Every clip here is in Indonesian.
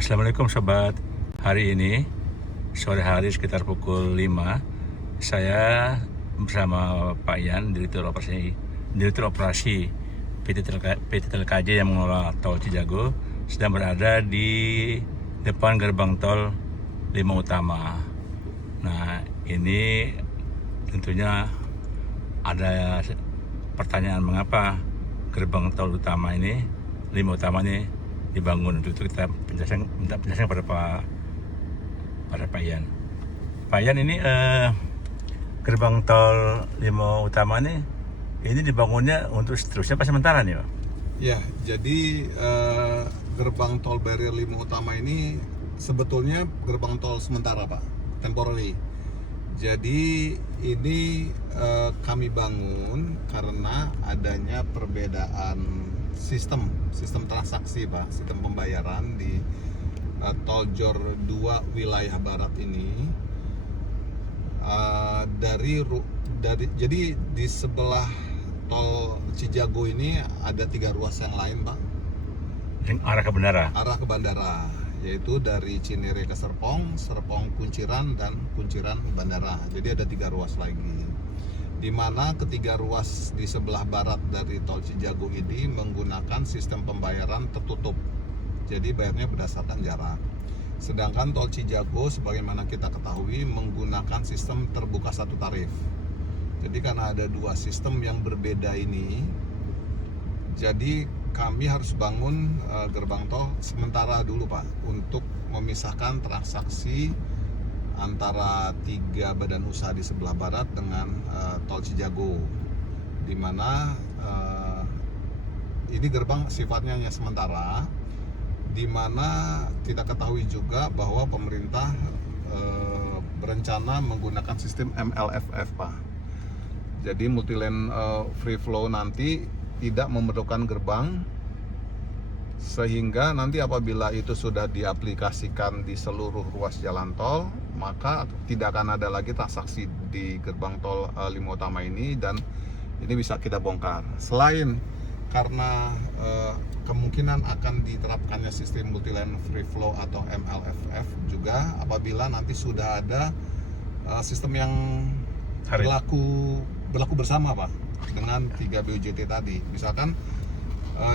Assalamualaikum sobat. Hari ini sore hari sekitar pukul 5, saya bersama Pak Ian, Direktur Operasi PT TLKJ yang mengelola Tol Cijago, sedang berada di depan gerbang tol 5 utama. Nah, ini tentunya ada pertanyaan mengapa gerbang tol utama ini, 5 utama ini dibangun. Untuk itu kita minta penjelasan pada Pak Ian. Pak Ian, ini gerbang tol 5 utama ini dibangunnya untuk seterusnya apa sementara nih Pak? Ya, jadi gerbang tol barrier 5 utama ini sebetulnya gerbang tol sementara Pak, temporary. Jadi ini kami bangun karena adanya perbedaan sistem transaksi Pak, sistem pembayaran di tol Jor 2 wilayah barat ini. Jadi di sebelah tol Cijago ini ada 3 ruas yang lain Pak, Yang arah ke bandara, yaitu dari Cinere ke Serpong, Serpong Kunciran, dan Kunciran Bandara. Jadi ada 3 ruas lagi, di mana ketiga ruas di sebelah barat dari tol Cijago ini menggunakan sistem pembayaran tertutup. Jadi bayarnya berdasarkan jarak. Sedangkan tol Cijago sebagaimana kita ketahui menggunakan sistem terbuka satu tarif. Jadi karena ada 2 sistem yang berbeda ini, jadi kami harus bangun gerbang tol sementara dulu Pak, untuk memisahkan transaksi antara 3 badan usaha di sebelah barat dengan tol Cijago, di mana ini gerbang sifatnya hanya sementara, di mana kita ketahui juga bahwa pemerintah berencana menggunakan sistem MLFF Pak. Jadi multi-lane free flow nanti tidak memerlukan gerbang, sehingga nanti apabila itu sudah diaplikasikan di seluruh ruas jalan tol, maka tidak akan ada lagi transaksi di gerbang tol 5 utama ini, dan ini bisa kita bongkar. Selain karena kemungkinan akan diterapkannya sistem multi-lane free flow atau MLFF juga apabila nanti sudah ada sistem yang berlaku bersama Pak dengan 3 BUJT tadi. Misalkan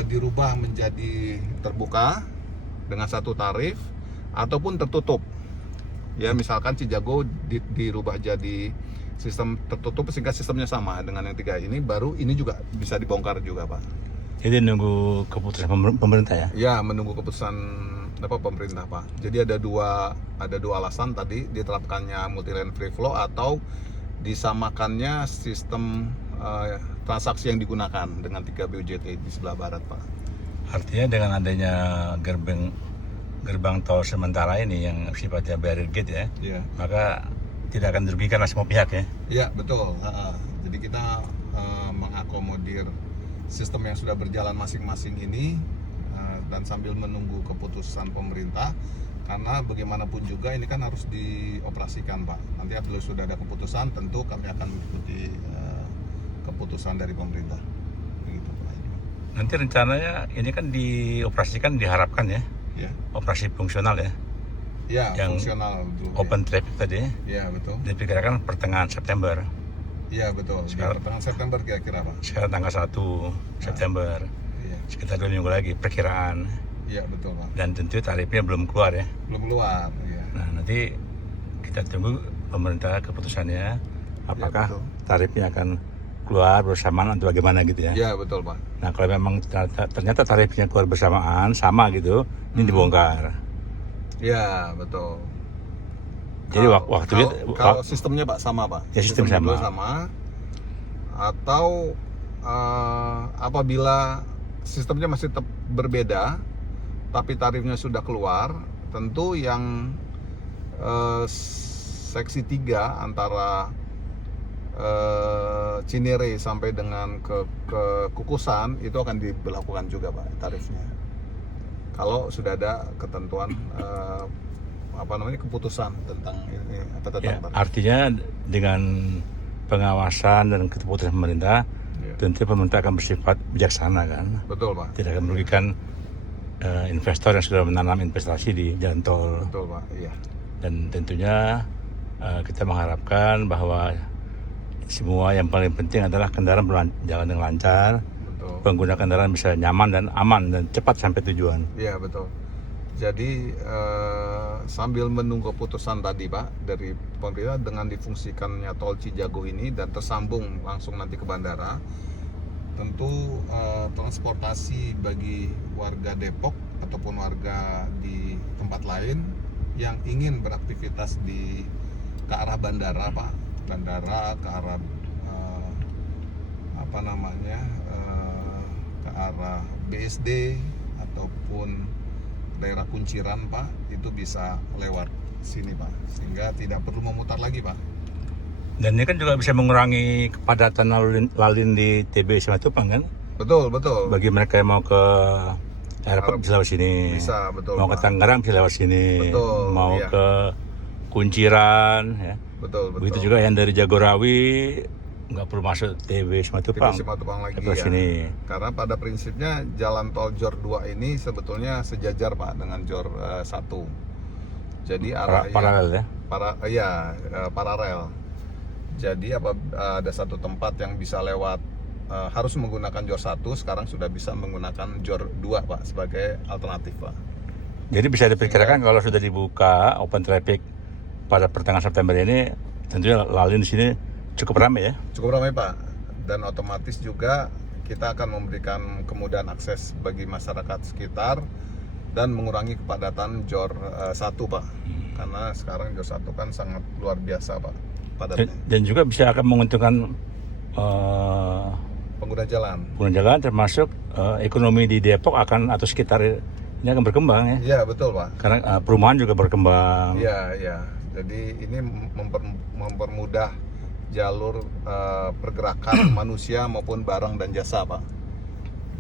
dirubah menjadi terbuka dengan satu tarif ataupun tertutup. Ya, misalkan Cijago dirubah jadi sistem tertutup sehingga sistemnya sama dengan yang 3 ini, baru ini juga bisa dibongkar juga Pak. Jadi nunggu keputusan pemerintah ya? Ya, menunggu keputusan pemerintah Pak. Jadi ada dua alasan tadi, diterapkannya multi-lane free flow atau disamakannya sistem transaksi yang digunakan dengan 3 BUJT di sebelah barat Pak. Artinya dengan adanya gerbang tol sementara ini yang sifatnya barrier gate ya, maka tidak akan dirugikan semua pihak ya? Iya betul. Jadi kita mengakomodir sistem yang sudah berjalan masing-masing ini, dan sambil menunggu keputusan pemerintah, karena bagaimanapun juga ini kan harus dioperasikan Pak. Nanti apabila sudah ada keputusan, tentu kami akan mengikuti keputusan dari pemerintah. Begitu Pak. Nanti rencananya ini kan dioperasikan, diharapkan ya, operasi fungsional ya? Ya, yang fungsional betul. Open traffic tadi ya? Ya betul. Diperkirakan pertengahan September. Iya betul. Sekarang pertengahan September kira-kira Pak. Sekarang tanggal 1 September. Iya. Sekitar 2 minggu lagi perkiraan. Iya betul Pak. Dan tentu tarifnya belum keluar ya? Belum keluar. Iya. Nah, nanti kita tunggu pemerintah keputusannya, apakah tarifnya akan keluar bersamaan atau bagaimana gitu ya? Iya betul Pak. Nah, kalau memang ternyata tarifnya keluar bersamaan sama gitu, ini dibongkar. Iya betul. Jadi kalau sistemnya Pak sama Pak. Ya, sistem sama. Atau apabila sistemnya masih tetap berbeda tapi tarifnya sudah keluar, tentu yang seksi 3 antara Cinere sampai dengan ke Kukusan itu akan diberlakukan juga Pak tarifnya. Kalau sudah ada ketentuan keputusan tentang ini artinya dengan pengawasan dan keputusan pemerintah, tentu pemerintah akan bersifat bijaksana kan. Betul Pak. Tidak akan merugikan investor yang sudah menanam investasi di jalan tol. Betul Pak, iya. Dan tentunya kita mengharapkan bahwa semua yang paling penting adalah kendaraan jalan dengan lancar, Betul. pengguna kendaraan bisa nyaman dan aman dan cepat sampai tujuan. Iya betul. Jadi sambil menunggu putusan tadi Pak dari pemerintah dengan difungsikannya tol Cijago ini dan tersambung langsung nanti ke bandara, tentu transportasi bagi warga Depok ataupun warga di tempat lain yang ingin beraktivitas ke arah bandara Pak, bandara ke arah ke arah BSD ataupun daerah Kunciran Pak, itu bisa lewat sini Pak, sehingga tidak perlu memutar lagi Pak. Dan ini kan juga bisa mengurangi kepadatan lalu lalin di TB Simatupang kan? Betul, betul. Bagi mereka yang mau ke airport bisa lewat sini. Bisa, betul Mau ke Pak. Tangerang bisa lewat sini. Betul, Mau iya. ke Kunciran ya. Betul, betul. Begitu juga yang dari Jagorawi nggak perlu masuk TB Simatupang. TB Simatupang lagi Lewat ya. sini. Karena pada prinsipnya jalan tol Jor 2 ini sebetulnya sejajar Pak dengan Jor 1. Jadi arah Paralel ya. Paralel. Jadi ada satu tempat yang bisa lewat harus menggunakan Jor 1, sekarang sudah bisa menggunakan Jor 2 Pak sebagai alternatif Pak. Jadi bisa diperkirakan kalau sudah dibuka open traffic pada pertengahan September ini, tentunya lalin di sini cukup ramai ya. Cukup ramai Pak, dan otomatis juga kita akan memberikan kemudahan akses bagi masyarakat sekitar dan mengurangi kepadatan Jor 1 Pak. Karena sekarang Jor 1 kan sangat luar biasa Pak padatnya. Dan juga bisa akan menguntungkan Pengguna jalan. Termasuk ekonomi di Depok atau sekitar ini akan berkembang ya. Iya betul Pak. Karena perumahan juga berkembang. Iya, iya. Jadi ini mempermudah jalur pergerakan manusia maupun barang dan jasa Pak.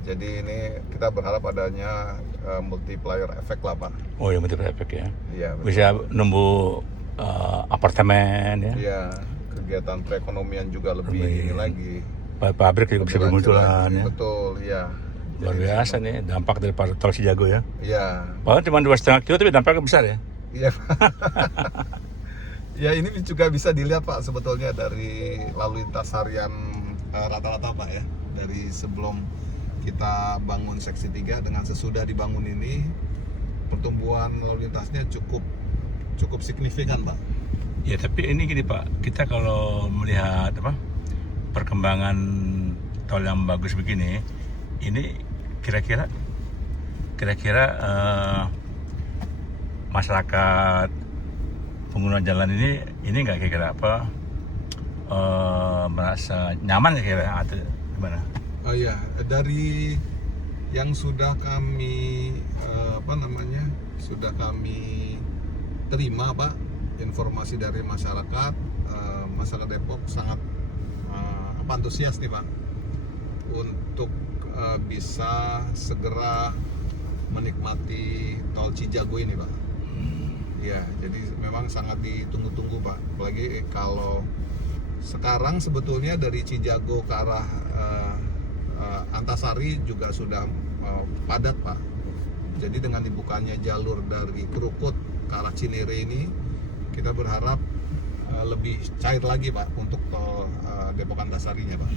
Jadi ini kita berharap adanya multiplier effect lah Pak. Oh ya, multiplier effect ya. Iya, betul. Bisa numbuh apartemen ya. Iya, kegiatan perekonomian juga lebih ini lagi. Pabrik juga bisa bermunculan ya. Betul, iya. Luar biasa nih dampak daripada tol Cijago ya. Iya. Padahal cuma 2,5 kilo tapi dampaknya besar ya. Iya. Ya ini juga bisa dilihat Pak sebetulnya dari lalu lintas harian rata-rata Pak ya. Dari sebelum kita bangun seksi 3 dengan sesudah dibangun ini, pertumbuhan lalu lintasnya cukup signifikan Pak. Ya tapi ini gini Pak, kita kalau melihat perkembangan tol yang bagus begini, ini kira-kira masyarakat pengguna jalan ini nggak kira-kira merasa nyaman kira-kira atau gimana? Oh iya, dari yang sudah kami terima Pak, informasi dari masyarakat Depok sangat antusias nih Pak untuk bisa segera menikmati tol Cijago ini Pak. Ya, jadi memang sangat ditunggu-tunggu Pak. Apalagi kalau sekarang sebetulnya dari Cijago ke arah Antasari juga sudah padat Pak. Jadi dengan dibukanya jalur dari Krukut ke arah Cinere ini, kita berharap lebih cair lagi Pak untuk tol Depok Antasarinya Pak.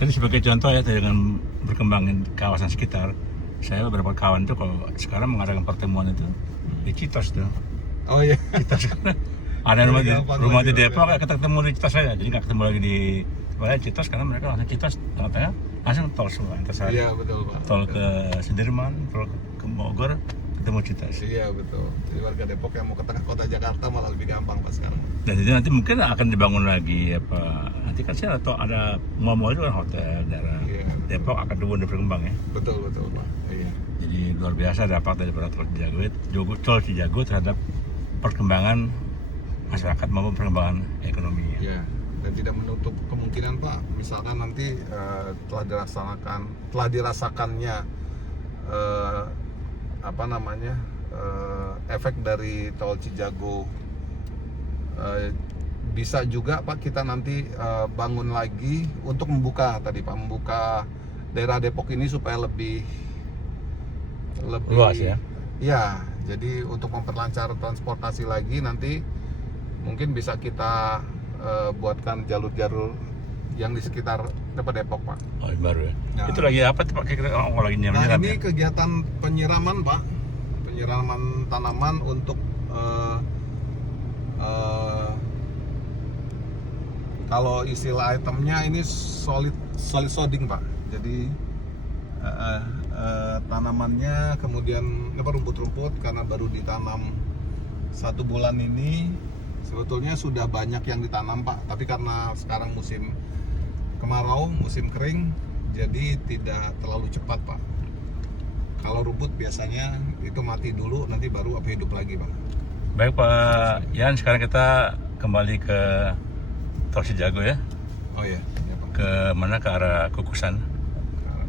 Tadi sebagai contoh ya, dengan berkembangin kawasan sekitar, saya beberapa kawan tuh kalau sekarang mengadakan pertemuan itu di Citos tuh. Oh iya. Citos ada rumah di Depok, kita ketemu di Citos saja, jadi nggak ketemu lagi di Citos karena mereka langsung Citos tengah-tengah langsung tol semua Antasari. Iya betul Pak. Tol ke Sudirman, tol ke Bogor, ketemu Citos. Iya betul. Jadi warga Depok yang mau ke tengah kota Jakarta malah lebih gampang Pak sekarang. Dan itu nanti mungkin akan dibangun lagi nanti kan sih ada mall-mall juga hotel daerah Depok akan tumbuh dan berkembang ya. Betul Pak. Iya. Jadi luar biasa dampak daripada tol Cijago terhadap perkembangan masyarakat maupun perkembangan ekonomi. Ya, dan tidak menutup kemungkinan Pak, misalkan nanti telah dirasakannya efek dari tol Cijago, bisa juga Pak kita nanti bangun lagi untuk membuka daerah Depok ini supaya lebih lebih luas ya. Ya, jadi untuk memperlancar transportasi lagi nanti mungkin bisa kita buatkan jalur-jalur yang di sekitar Depok Pak. Oh, ini baru ya. Ya. Itu lagi apa tuh Pak? Kira-kira lagi Nah nyiram ini ya? kegiatan penyiraman Pak, penyiraman tanaman untuk kalau istilah itemnya ini solid sodding Pak. Jadi tanamannya kemudian rumput-rumput karena baru ditanam 1 bulan ini sebetulnya sudah banyak yang ditanam Pak. Tapi karena sekarang musim kemarau, musim kering, jadi tidak terlalu cepat Pak. Kalau rumput biasanya itu mati dulu, nanti baru hidup lagi Pak. Baik Pak Yan, sekarang kita kembali ke Tol Cijago ya. Oh iya, ya Pak. Ke mana? Ke arah Kukusan.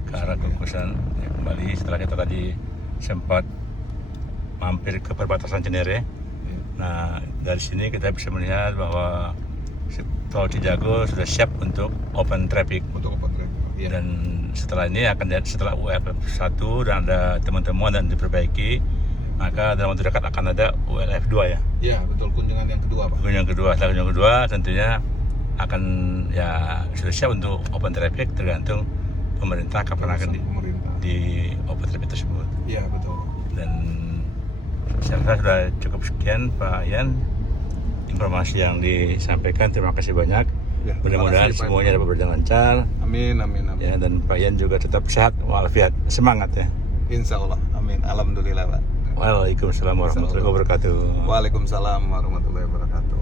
Ke arah Kukusan. Ya, kembali setelah kita tadi sempat mampir ke perbatasan Cinere. Ya. Nah, dari sini kita bisa melihat bahwa Tol Cijago sudah siap untuk open traffic. Untuk open traffic Pak. Iya. Dan setelah ini setelah ULF 1 dan ada teman-teman dan diperbaiki, maka dalam waktu dekat akan ada ULF 2 ya. Iya, betul, kunjungan yang kedua Pak. Kunjungan kedua, setelah kunjungan kedua tentunya akan ya sudah siap untuk open traffic, tergantung pemerintah kapan akan Pemerintah. di open traffic tersebut. Iya, betul. Dan saya rasa sudah cukup sekian Pak Yan informasi yang disampaikan. Terima kasih banyak. Ya, Mudah-mudahan terima kasih, Pak. semuanya dapat berjalan lancar. Amin, amin, amin. Ya, dan Pak Yan juga tetap sehat walafiat, semangat ya. Insya Allah, amin. Alhamdulillah Pak. Waalaikumsalam warahmatullahi wabarakatuh. Waalaikumsalam warahmatullahi wabarakatuh.